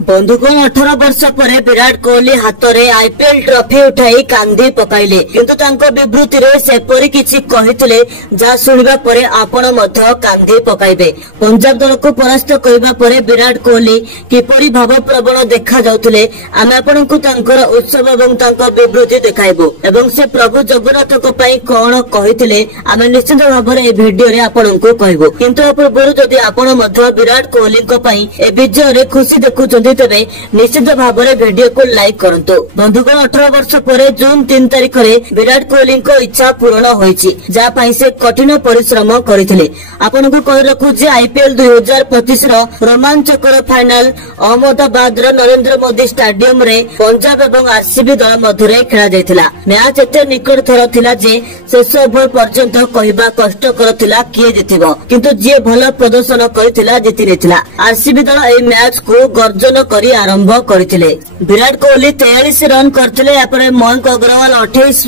बंधुगण 18 वर्ष पर विराट कोहली हाथ में आईपीएल ट्रॉफी उठाई कांदी पकाइले किंतु तांको विवृत्ति रे सेपरी किछि कहितले जा सुनिबा परे आपण मध्य कांदी पकाइबे। पंजाब दल को परास्त करिबा परे विराट कोहली किपरि भावप्रवण देखा जाउतले आमे आपनकु तांकर उत्सव एवं तांको विवृत्ति देखाइबो एवं से प्रभु जगन्नाथ को पई कोन कहितले आमे निश्चित भाव रे ए वीडियो रे आपनकु कहबो। किंतु पूर्व जदि आपण मध्य विराट कोहली को पई ए विजय रे खुशी देखुचंती तेबे निश्चित भाव में वीडियो को लाइक करंतु। बंधुगण 18 वर्ष पर जून 3 तारिख में विराट कोहली को इच्छा पूर्ण होईछि जा पई से कठिन परिश्रम करथिले। आपनको कहि रखु जे आईपीएल 2025 रो रोमांचकर फाइनल अहमदाबाद रो नरेंद्र मोदी स्टेडियम रे पंजाब एवं आरसीबी दल मध्य खेला जायतिला। मैच एते निकट थर थिला जे शेष ओवर पर्यंत कहबा कष्टकर थिला किए जितिबो किंतु जे भल प्रदर्शन करथिला जिति लेथिला। आरसीबी दल ए मैच को गर्जन करी आरंभ करथिले। विराट कोहली 43 रन करथिले। मयंक अग्रवाल 28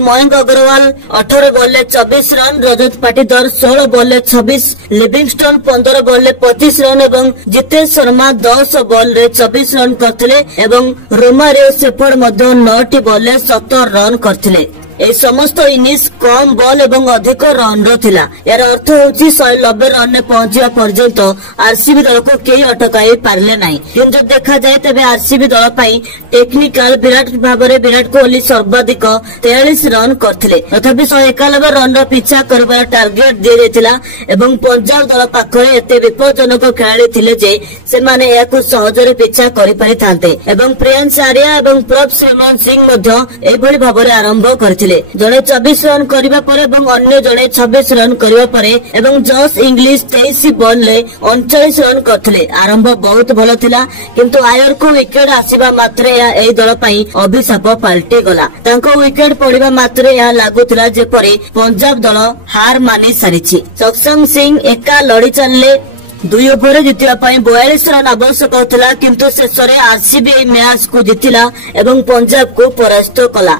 मयंक अग्रवाल 18 बॉल ले 24 रन, रजत पाटीदार 16 बॉल ले 26, लिविंगस्टन 15 बॉल ले 25 रन एवं जितेश शर्मा 10 बॉल रे 24 रन करथिले एवं रोमारियो शेफर्ड मध्य 9 बॉल ले 17 रन करथिले। ए समस्त इनिंग्स कम बॉल एवं अधिक रन रो थिला। यार अर्थ होची 190 रन ने पहुंचिया पर्यंत आरसीबी दल को केही अटकाई पारले नाही। किंतु देखा जाए तबे आरसीबी दल पई टेक्निकल विराट कोहली सर्वाधिक 43 रन करथिले। तथापि 191 रन रो पीछा करबार टार्गेट दे देथिला एवं पंजाब दल पाखरे एते विपदजनक खेलाड़ी थिले जे से माने याकु सहजरे पीछा करि पारि थांते एवं प्रियांश आर्या एवं प्रभ सिमरन सिंह मध्य एभली भाबरे आरंभ करथिले। जड़े 24 रन करिबा परे एवं अन्य जड़े 26 रन करिबा परे एवं जॉस इंग्लिश 23 बॉल ले 39 रन करथिले। आरंभ बहुत भलो थिला किंतु आयर को विकेट आसीबा मात्रे या एई दल पई अभिशाप पाल्टी गला। तांको विकेट पड़िबा मात्रे या लागुथिला जे परे पंजाब दल हार मानि सारिछि। सक्षम सिंह एका लड़ी चलले 2 ओवर जितिबा पई 42 रन आवश्यक होतला किंतु शेष रे आरसीबी मैच को जितिला एवं पंजाब को परास्त कला।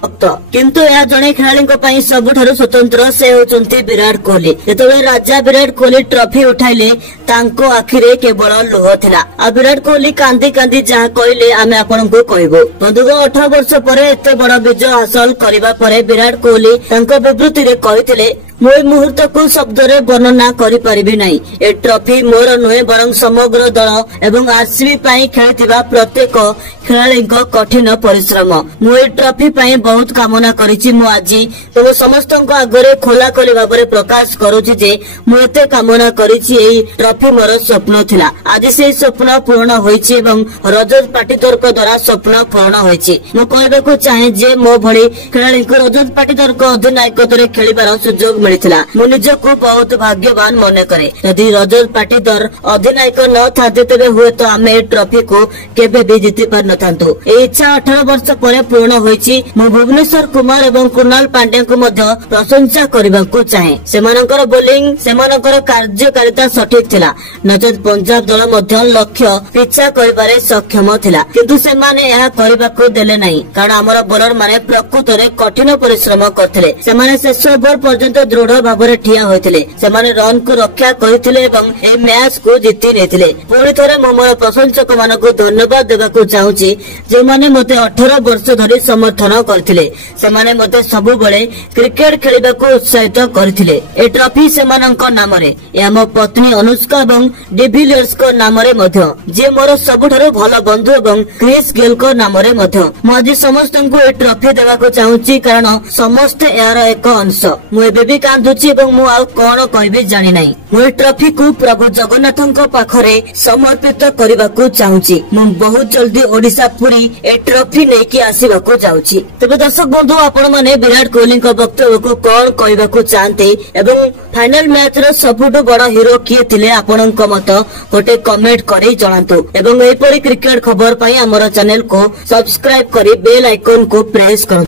किंतु यह जणे खेलाड़ी को पई सबुठारु स्वतंत्र से होचंती विराट कोहली। जेतबे राजा विराट कोहली ट्रॉफी उठाइले तांको आखिरे केवल लुह थिला। आ विराट कोहली कांदी कांदी जहा कहले आमे आपनकु कहबो। बंधुगण 18 वर्ष पर एते बड़ विजय हासिल करिबा परे विराट कोहली तांको विवृत्ति रे कहिथिले मो मुहूर्त को शब्द रे वर्णना करि परिबि नाही। ए ट्रॉफी मोर नुहे बरं समग्र दल एवं आरसीबी पई खेलिथिबा प्रत्येक खेलाड़ी कठिन परिश्रम। मु ए ट्रॉफी पई बहुत कामना करिछि। मु आजि तो समस्त आगरे खोला खोली भाबरे प्रकाश करूछि जे मु एते कामना करिछि एई ट्रॉफी मोर स्वप्न थिला। आज से स्वप्न पूर्ण होइछि एवं रजत पाटीदार को द्वारा स्वप्न पूर्ण होइछि। मु कहबाकू चाहे जे मो भली खेलाड़ी को रजत पाटीदार को अधिनायकत्व रे खेलिबार सुजोग मिलिथिला। मु निजको बहुत भाग्यवान मने करे। यदि रजत पाटीदार अधिनायक न थाते तबे हुए तो आमे ए ट्रॉफी को केबे भी जीति पार न थांतो। ए इच्छा 18 वर्ष पर पूर्ण होइछि। मु भुवनेश्वर कुमार एवं कुणाल पांड्या को मध्य प्रशंसा करबाकू चाहे। सेमानकर बोलिंग सेमानकर कार्यकारिता सठिक थिला। नचेत पंजाब दल मध्य लक्ष्य पिछा करिबारे सक्षम थिला किंतु सेमाने यह करबाकू देले नाही कारण हमर बॉलर माने प्रकृत रे कठिन परिश्रम करथिले। सेमाने शेष ओवर पर्यंत दृढ़ भाबरे ठिया होइथिले। सेमाने रन को रक्षा करथिले एवं ए मैच को जीति नेथिले। पुणी थरे मो मोर प्रशंसक मानकु धन्यवाद देबाकू चाहूची जे माने मते 18 वर्ष धरि समर्थन करथिले। सेमाने मते सबु बेले क्रिकेट खेलिबाकू उत्साहित करथिले। ए ट्रॉफी सेमानक नाम रे या मो पत्नी अनुष्का एवं डिविलियर्स को नाम रे मध्य जे मोर सबुठारु भलो बंधु एवं क्रिस गेल को नाम रे मध्य मु आज समस्तंकु ए ट्रॉफी देबाकू चाहूची कारण समस्त यार एक अंश। मु एबे भी कांदुची एवं मु आ कोन कहबी जानि नाही। मु ए ट्रॉफी को प्रभु जगन्नाथଙ୍କ पाखरे समर्पित करबाकू चाहूची। मु बहुत जल्दी ओडिसा पुरी ए ट्रॉफी नेकी आसीबाकू जाउची। तबे दर्शक बंधु आपण माने विराट कोहली को वक्तव्य को कोन कहबाकू चाहते एवं फाइनल मैच रो सबुठु बड़ हीरो किए थिले आपणक मत गोटे कमेंट करी जणांतु एवं एपरि क्रिकेट खबर पई हमर चैनल को सब्सक्राइब करी बेल आइकन को प्रेस करु।